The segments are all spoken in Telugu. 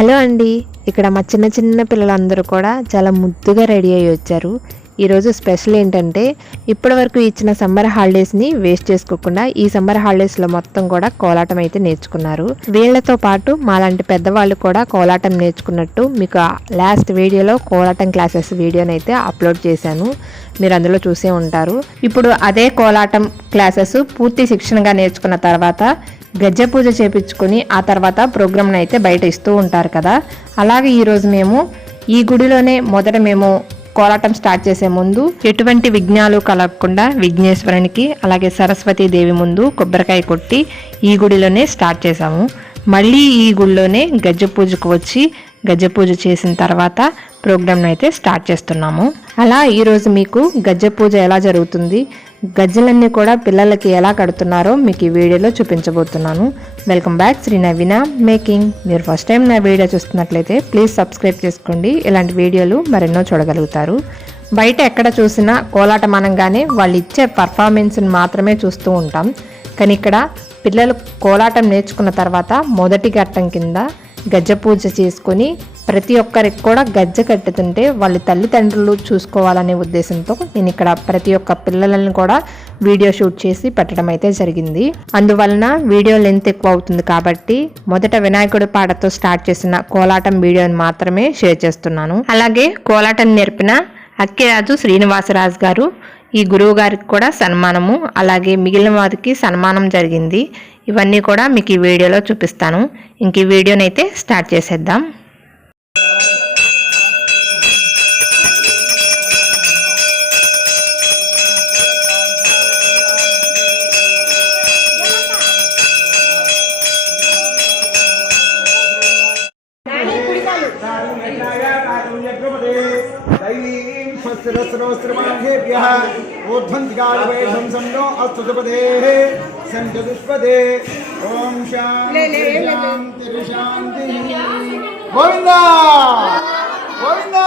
హలో అండి. ఇక్కడ మా చిన్న చిన్న పిల్లలందరూ కూడా చాలా ముద్దుగా రెడీ అయ్యి వచ్చారు. ఈరోజు స్పెషల్ ఏంటంటే ఇప్పటి వరకు ఇచ్చిన సమ్మర్ హాలిడేస్ని వేస్ట్ చేసుకోకుండా ఈ సమ్మర్ హాలిడేస్లో మొత్తం కూడా కోలాటం అయితే నేర్చుకున్నారు. వీళ్ళతో పాటు మాలాంటి పెద్దవాళ్ళు కూడా కోలాటం నేర్చుకున్నట్టు మీకు లాస్ట్ వీడియోలో కోలాటం క్లాసెస్ వీడియోని అయితే అప్లోడ్ చేశాను. మీరు అందులో చూసే ఉంటారు. ఇప్పుడు అదే కోలాటం క్లాసెస్ పూర్తి శిక్షణగా నేర్చుకున్న తర్వాత గజ్జె పూజ చేపించుకొని ఆ తర్వాత ప్రోగ్రామ్ని అయితే బయట ఇస్తూ ఉంటారు కదా. అలాగే ఈరోజు మేము ఈ గుడిలోనే మొదట మేము కోలాటం స్టార్ట్ చేసే ముందు ఎటువంటి విఘ్నాలు కలగకుండా విఘ్నేశ్వరునికి అలాగే సరస్వతీ దేవి ముందు కొబ్బరికాయ కొట్టి ఈ గుడిలోనే స్టార్ట్ చేసాము మళ్ళీ ఈ గుడిలోనే గజ్జె పూజకు వచ్చి గజ్జె పూజ చేసిన తర్వాత ప్రోగ్రామ్ను అయితే స్టార్ట్ చేస్తున్నాము. అలా ఈరోజు మీకు గజ్జె పూజ ఎలా జరుగుతుంది? గజ్జలన్నీ కూడా పిల్లలకి ఎలా కడుతున్నారో మీకు ఈ వీడియోలో చూపించబోతున్నాను. Welcome back Sri Naveena making. మీరు ఫస్ట్ టైం నా వీడియో చూస్తున్నట్లయితే ప్లీజ్ సబ్స్క్రైబ్ చేసుకోండి. ఇలాంటి వీడియోలు మరెన్నో చూడగలుగుతారు. బయట ఎక్కడ చూసినా కోలాటం వాళ్ళు ఇచ్చే పర్ఫార్మెన్స్ని మాత్రమే చూస్తూ ఉంటాం. కానీ ఇక్కడ పిల్లలు కోలాటం నేర్చుకున్న తర్వాత మొదటి ఘట్టం కింద గజ్జ పూజ చేసుకొని ప్రతి ఒక్కరికి కూడా గజ్జ కట్టుతుంటే వాళ్ళ తల్లిదండ్రులు చూసుకోవాలనే ఉద్దేశంతో నేను ఇక్కడ ప్రతి ఒక్క పిల్లలను కూడా వీడియో షూట్ చేసి పెట్టడం అయితే జరిగింది. అందువలన వీడియో లెంత్ ఎక్కువ అవుతుంది కాబట్టి మొదట వినాయకుడి పాటతో స్టార్ట్ చేసిన కోలాటం వీడియోని మాత్రమే షేర్ చేస్తున్నాను. అలాగే కోలాటం నేర్పిన అక్కిరాజు శ్రీనివాసరాజు గారు ఈ గురువు గారికి కూడా సన్మానము అలాగే మిగిలిన వారికి సన్మానం జరిగింది. ఇవన్నీ కూడా మీకు ఈ వీడియోలో చూపిస్తాను. ఇంక ఈ వీడియోనైతే స్టార్ట్ చేసేద్దాం. सहस्रस्रवस्त्रबाह्येभ्यः ऊर्ध्वन्तिकालवेषं नो अस्तुतपदेः सञ्चतुष्पदे। ॐ शान्ति। गोविन्दा! गोविन्दा!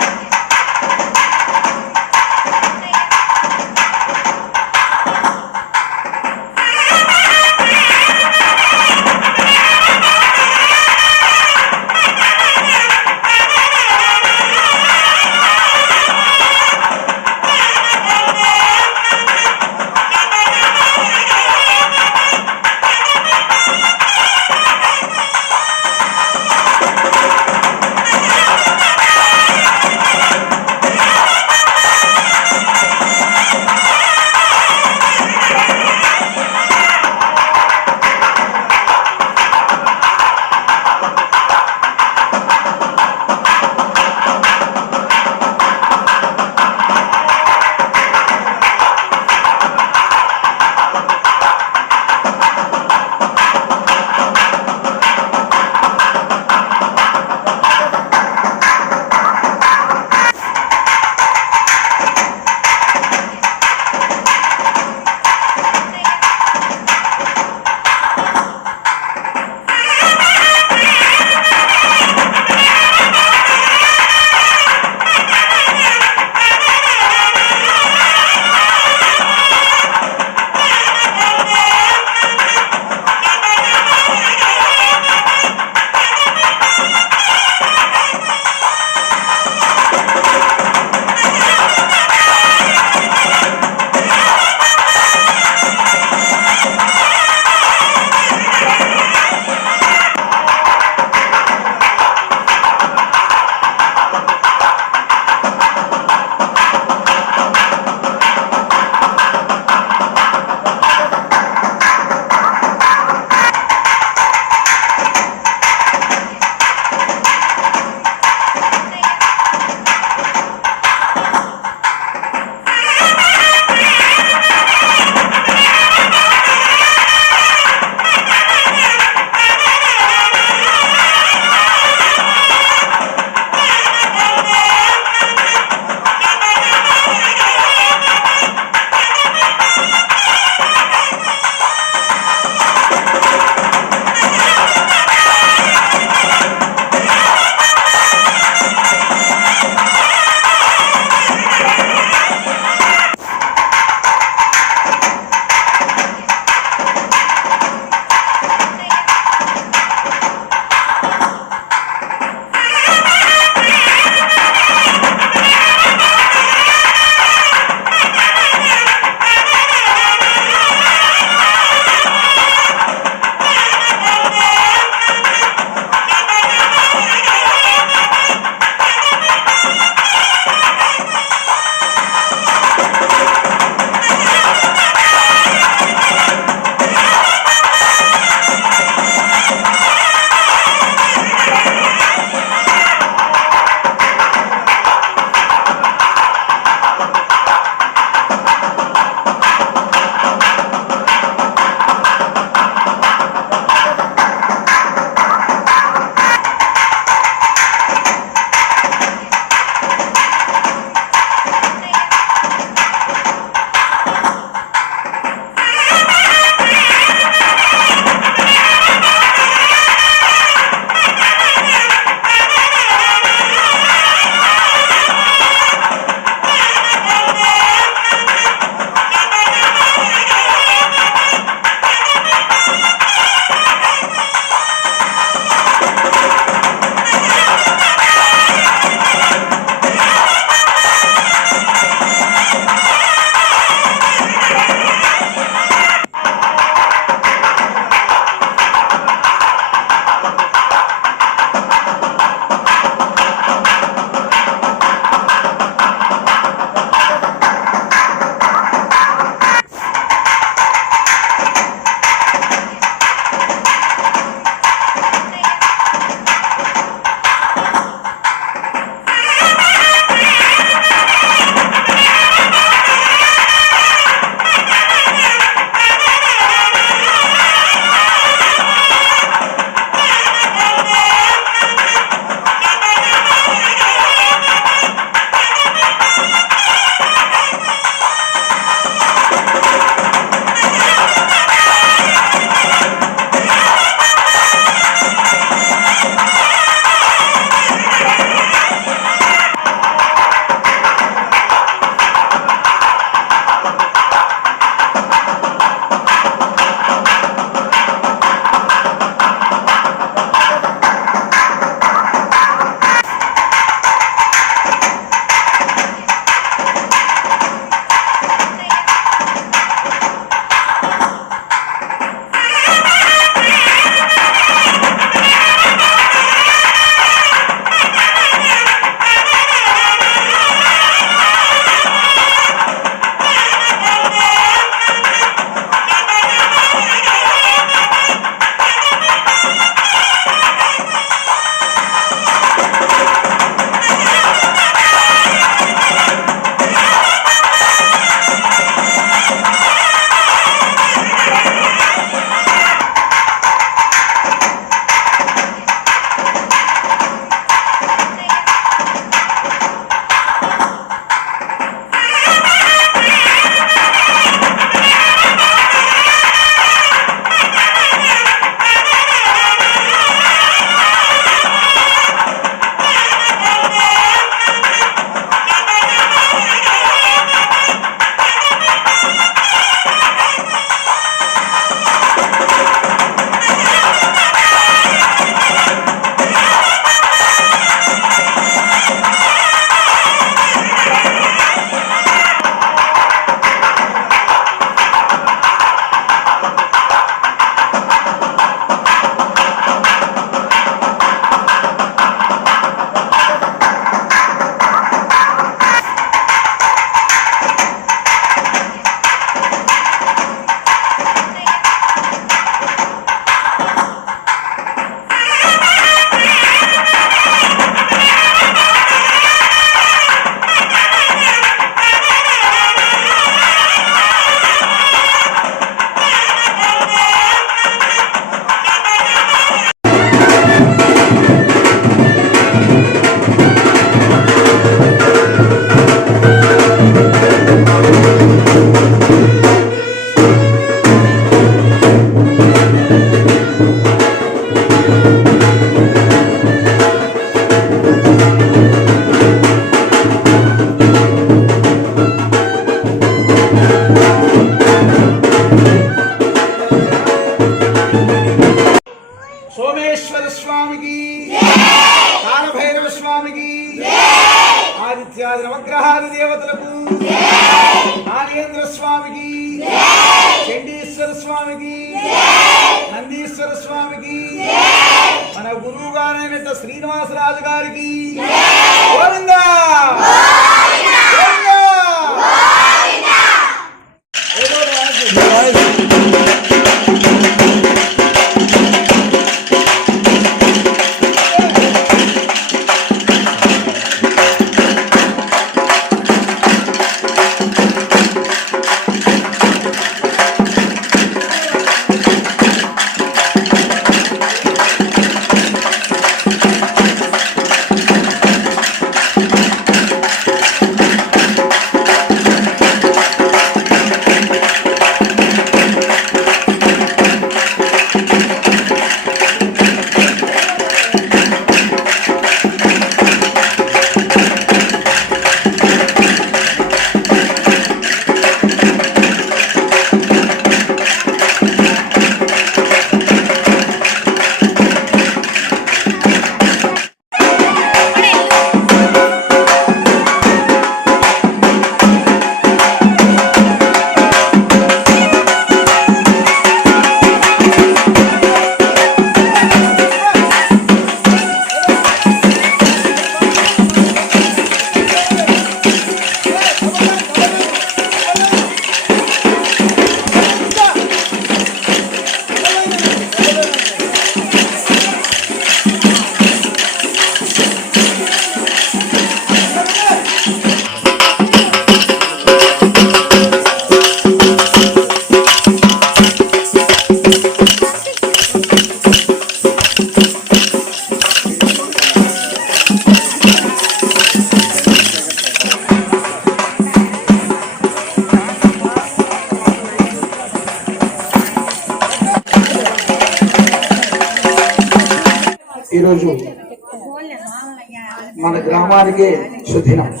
గ్రామానికే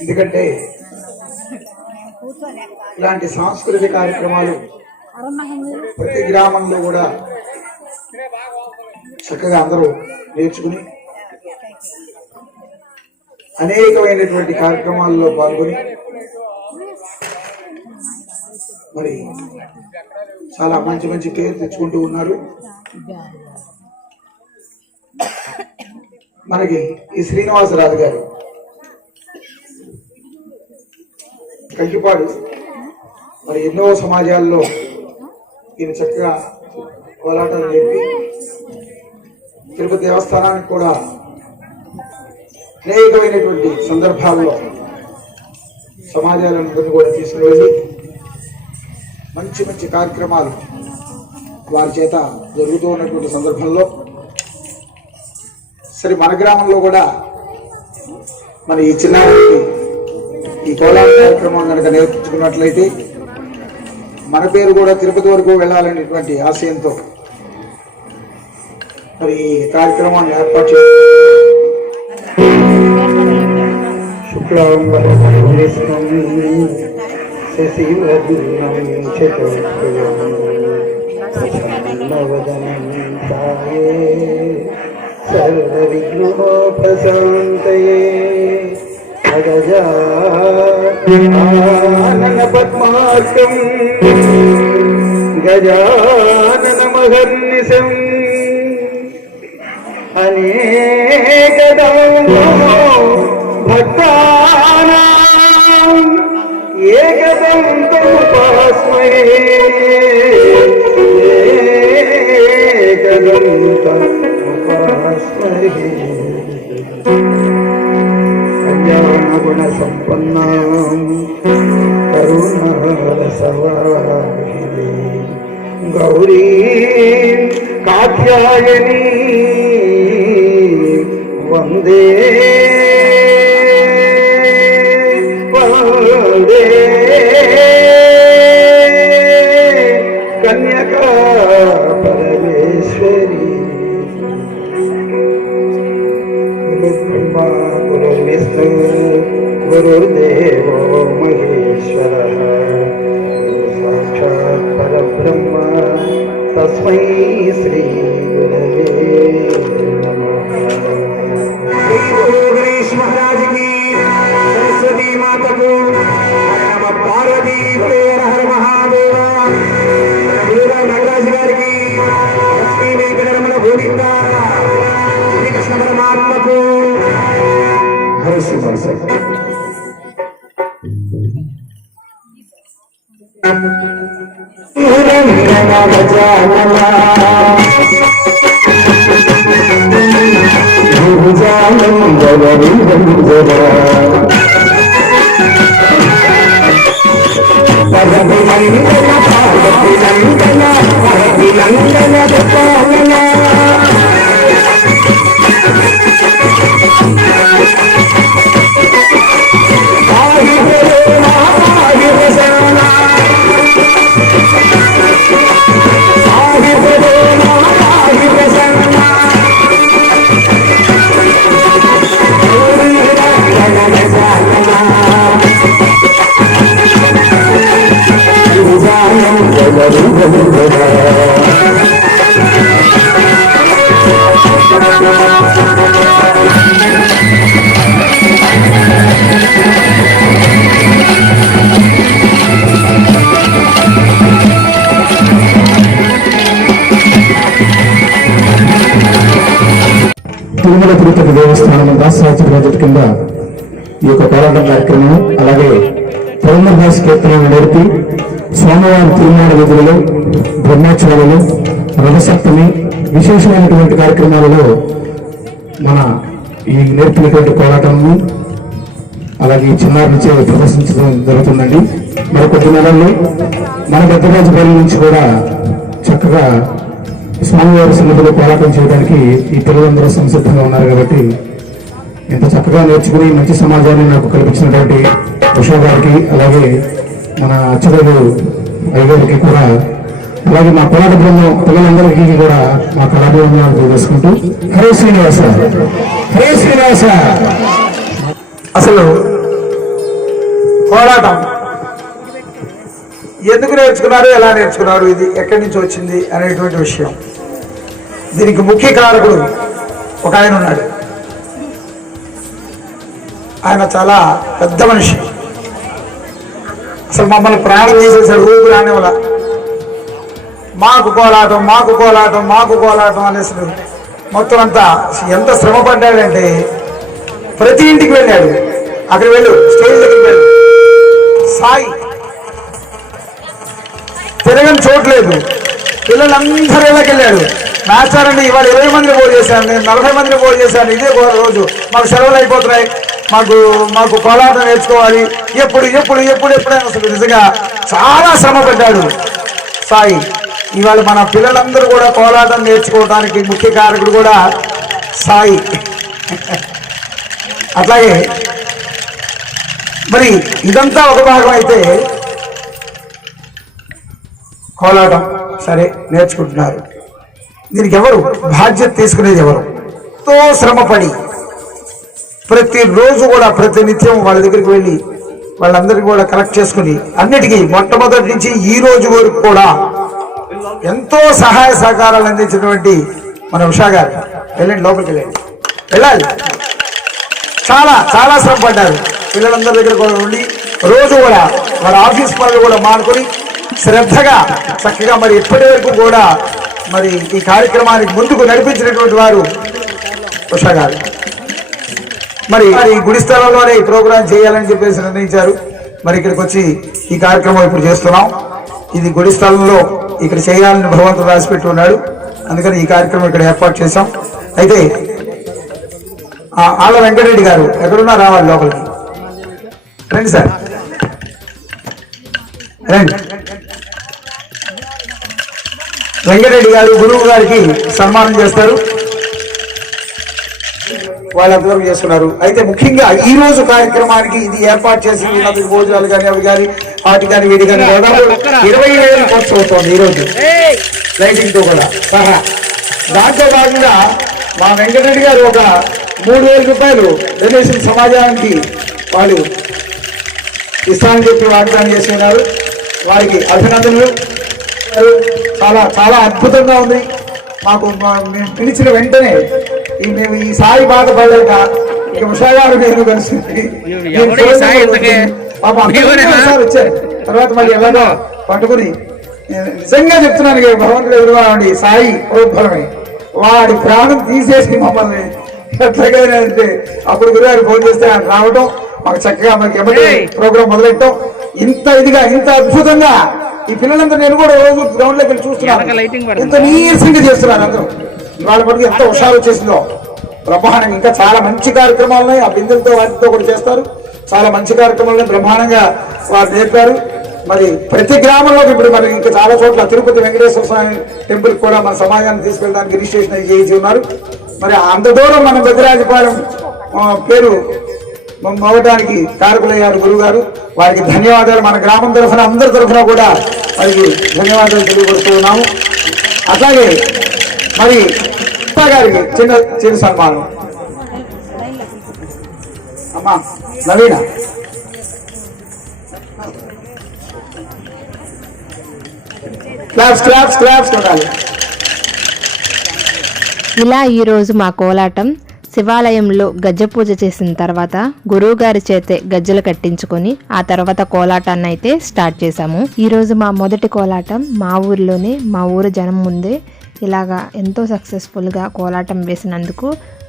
ఎందుకంటే ఇలాంటి సాంస్కృతిక కార్యక్రమాలు ప్రతి గ్రామంలో కూడా చక్కగా అందరూ నేర్చుకుని అనేకమైనటువంటి కార్యక్రమాల్లో పాల్గొని మరి చాలా మంచి మంచి పేరు తెచ్చుకుంటూ ఉన్నారు. మనకి ఈ శ్రీనివాసరాజు గారు. కంకిపాడు మరి ఎన్నో సమాజాల్లో ఈయన చక్కగా కోలాటాలు చెప్పి తిరుపతి దేవస్థానానికి కూడా అనేకమైనటువంటి సందర్భాల్లో సమాజాలను కూడా తీసుకువెళ్ళి మంచి మంచి కార్యక్రమాలు వారి చేత జరుగుతూ ఉన్నటువంటి సందర్భంలో సరే మన గ్రామంలో కూడా మన ఈ చిన్నారికి ఈ కోలాట కార్యక్రమం కనుక నేర్పించుకున్నట్లయితే మన పేరు కూడా తిరుపతి వరకు వెళ్ళాలనేటువంటి ఆశయంతో మరి ఈ కార్యక్రమాన్ని ఏర్పాటు చేయాలి శుక్లాంబరం శశివర్ణం చతుర్భుజం ప్రసన్నవదనం ఛాయే సర్వవిఘ్నోపశాంతయే గజానన పద్మార్కం గజానన మహర్నిశం అనేకదౌ భక్తానాం ఏకదంతముపాస్మహే நந்தன நந்தன நந்தன తిరుమల తిరుపతి దేవస్థానం దాసరాత్రి ప్రాజెక్ట్ కింద ఈ యొక్క పోరాటం కార్యక్రమం అలాగే పౌర్ణభాస్ కీర్తనలు నేర్పి సోమవారం తిరుమల విధులలో బ్రహ్మోత్సవాలలో రథసప్తమి విశేషమైనటువంటి కార్యక్రమాలలో మన ఈ నేర్పినటువంటి పోరాటాన్ని అలాగే ఈ చిన్నారి నుంచే ప్రదర్శించడం జరుగుతుందండి. మరి కొద్ది నెలల్లో మన పెద్దరాజుపల్లి నుంచి కూడా చక్కగా స్వామివారి సన్నిధిలో పోరాటం చేయడానికి ఈ పిల్లలందరూ సంసిద్ధంగా ఉన్నారు కాబట్టి ఇంత చక్కగా నేర్చుకుని మంచి సమాజాన్ని నాకు కల్పించినటువంటి ఉషా గారికి అలాగే మన అచ్చగారు అయ్యగారికి కూడా అలాగే మా పోరాట బృందం పిల్లలందరికీ కూడా మా కళాభివందనాలు తెలియజేసుకుంటూ హరే శ్రీనివాస హరే శ్రీనివాస. అసలు పోరాటం ఎందుకు నేర్చుకున్నారు ఎలా నేర్చుకున్నారు ఇది ఎక్కడి నుంచి వచ్చింది అనేటువంటి విషయం. దీనికి ముఖ్య కారకుడు ఒక ఆయన ఉన్నాడు. ఆయన చాలా పెద్ద మనిషి. అసలు మమ్మల్ని ప్రాణం చేసేసాడు ఊపిరి రాని వల్ల. మాకు కోలాటం మాకు కోలాటం మాకు కోలాటం అనేసి మొత్తం అంతా ఎంత శ్రమ పడ్డాడంటే ప్రతి ఇంటికి వెళ్ళాడు. అక్కడ వెళ్ళు స్టేజ్ దగ్గరికి వెళ్ళు. సాయి. తిరగని చోట్లేదు పిల్లలందరూ ఇళ్ళకి వెళ్ళాడు అండి ఇవాళ ఇరవై మందిని పోల్ చేశాను నేను నలభై మందిని పోల్ చేశాను ఇదే రోజు. మాకు సెలవులు అయిపోతున్నాయి మాకు మాకు కోలాటం నేర్చుకోవాలి. ఎప్పుడు ఎప్పుడు ఎప్పుడు ఎప్పుడైనా అసలు నిజంగా చాలా శ్రమ పడ్డాడు సాయి. ఇవాళ మన పిల్లలందరూ కూడా కోలాటం నేర్చుకోవడానికి ముఖ్య కారకుడు కూడా సాయి. అట్లాగే మరి ఇదంతా ఒక భాగం అయితే కోలాటం సరే నేర్చుకుంటున్నారు. దీనికి ఎవరు బాధ్యత తీసుకునేది ఎవరు? ఎంతో శ్రమపడి ప్రతిరోజు కూడా ప్రతి నిత్యం వాళ్ళ దగ్గరికి వెళ్ళి వాళ్ళందరికీ కూడా కలెక్ట్ చేసుకుని అన్నిటికీ మొట్టమొదటి నుంచి ఈ రోజు వరకు కూడా ఎంతో సహాయ సహకారాలు అందించినటువంటి మన ఉషా గారు. వెళ్ళండి లోపలికి వెళ్ళండి. వెళ్ళాలి. చాలా చాలా శ్రమ పడ్డారు పిల్లలందరి దగ్గర కూడా ఉండి రోజు కూడా వాళ్ళ ఆఫీస్ పనులు కూడా మానుకొని శ్రద్ధగా చక్కగా మరి ఇప్పటి వరకు కూడా మరి ఈ కార్యక్రమానికి ముందుకు నడిపించినటువంటి వారు ఉషా గారు. మరి ఈ గుడి స్థలంలోనే ఈ ప్రోగ్రాం చేయాలని చెప్పేసి నిర్ణయించారు. మరి ఇక్కడికి వచ్చి ఈ కార్యక్రమం ఇప్పుడు చేస్తున్నాం. ఇది గుడి స్థలంలో ఇక్కడ చేయాలని భగవంతుడు రాసిపెట్టి ఉన్నాడు. అందుకని ఈ కార్యక్రమం ఇక్కడ ఏర్పాటు చేశాం. అయితే ఆళ్ళ వెంకటరెడ్డి గారు ఎక్కడున్నా రావాలి లోపలికి. రండి సార్. రండి. వెంకటరెడ్డి గారు గురువు గారికి సన్మానం చేస్తారు. వాళ్ళంతవరకు చేసుకున్నారు. అయితే ముఖ్యంగా ఈ రోజు కార్యక్రమానికి ఇది ఏర్పాటు చేసి వీళ్ళందరికీ భోజనాలు కానీ అవి కానీ వాటి కానీ వీటి కానీ దాదాపు ఇరవై వేలు ఖర్చు అవుతోంది ఈ రోజు. లైటింగ్తో కూడా సహా. దాంతో భాగంగా మా వెంకటరెడ్డి గారు ఒక మూడు వేల రూపాయలు డొనేషన్ సమాజానికి వాళ్ళు ఇస్తానని చెప్పి వాగ్దానం చేసి ఉన్నారు వారికి అభినందనలు. చాలా చాలా అద్భుతంగా ఉంది. మాకు మేము పిలిచిన వెంటనే ఈ మేము ఈ సాయి బాధ పడలేక ఇక ఉషా గారు నేను కలిసి ఎవరు వచ్చారు. తర్వాత మళ్ళీ ఎలాగో పట్టుకుని నిజంగా చెప్తున్నాను భగవంతుడు ఎదురుగా ఉండి సాయి ప్రోద్భలమే వాడి ప్రాణం తీసేసి మమ్మల్ని ఎట్లాగైనా అంటే అప్పుడు గురుగారు ఫోన్ చేస్తే ఆయన రావడం మాకు చక్కగా మనకి ఎమ్మటి ఏయ్. ప్రోగ్రామ్ మొదలెట్టడం ఇంత ఇదిగా ఇంత అద్భుతంగా ఈ పిల్లలంతా నేను కూడా రోజు గ్రౌండ్లోకి వెళ్ళి చూస్తున్నాను? ఎంత నీరసంగా చేస్తున్నారు అందరూ. ఇవాళ మటుకు ఎంత హుషారు వచ్చేసిందో. బ్రహ్మాండంగా ఇంకా చాలా మంచి కార్యక్రమాలు ఉన్నాయి. ఆ బిందెలతో వాటితో కూడా చేస్తారు. చాలా మంచి కార్యక్రమాలను బ్రహ్మాండంగా వారు నేర్పారు. మరి ప్రతి గ్రామంలో ఇప్పుడు మరి ఇంకా చాలా చోట్ల తిరుపతి వెంకటేశ్వర స్వామి టెంపుల్ కూడా మన సమాజాన్ని తీసుకెళ్ళడానికి రిజిస్ట్రేషన్ చేయించి ఉన్నారు. మరి అంత దూరం మన బద్రాజపాలెం పేరు అవ్వడానికి కారకులయ్యారు గురువు గారు వారికి ధన్యవాదాలు మన గ్రామం తరఫున అందరి తరఫున కూడా వారికి ధన్యవాదాలు తెలియపరుస్తూ ఉన్నాము. అట్లాగే మరి గారికి చిన్న చిన్న సన్మానం. అమ్మా నవీన. క్లాప్స్ క్లాప్స్ క్లాప్స్ కొట్టాలి. ఇలా ఈరోజు మా కోలాటం శివాలయంలో గజ్జ పూజ చేసిన తర్వాత గురువుగారి చేతే గజ్జలు కట్టించుకొని ఆ తర్వాత కోలాటాన్ని అయితే స్టార్ట్ చేశాము. ఈరోజు మా మొదటి కోలాటం మా ఊరిలోనే మా ఊరు జనం ముందే ఇలాగా ఎంతో సక్సెస్ఫుల్గా కోలాటం వేసినందుకు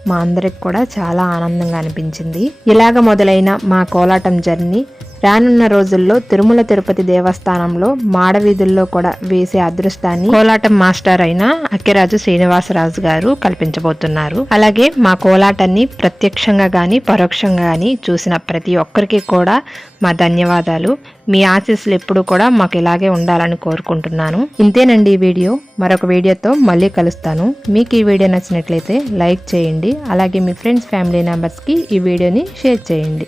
మా అందరికి కూడా చాలా ఆనందంగా అనిపించింది. ఇలాగ మొదలైన మా కోలాటం జర్నీ రానున్న రోజుల్లో తిరుమల తిరుపతి దేవస్థానంలో మాడవీధుల్లో కూడా వేసే అదృష్టాన్ని కోలాటం మాస్టర్ అయిన అక్కిరాజు శ్రీనివాసరాజు గారు కల్పించబోతున్నారు. అలాగే మా కోలాటాన్ని ప్రత్యక్షంగా కానీ పరోక్షంగా కానీ చూసిన ప్రతి ఒక్కరికి కూడా మా ధన్యవాదాలు. మీ ఆశీస్సులు ఎప్పుడు కూడా మాకు ఇలాగే ఉండాలని కోరుకుంటున్నాను. ఇంతేనండి ఈ వీడియో. మరొక వీడియోతో మళ్ళీ కలుస్తాను. మీకు ఈ వీడియో నచ్చినట్లయితే లైక్ చేయండి. అలాగే మీ ఫ్రెండ్స్ ఫ్యామిలీ మెంబర్స్కి ఈ వీడియోని షేర్ చేయండి.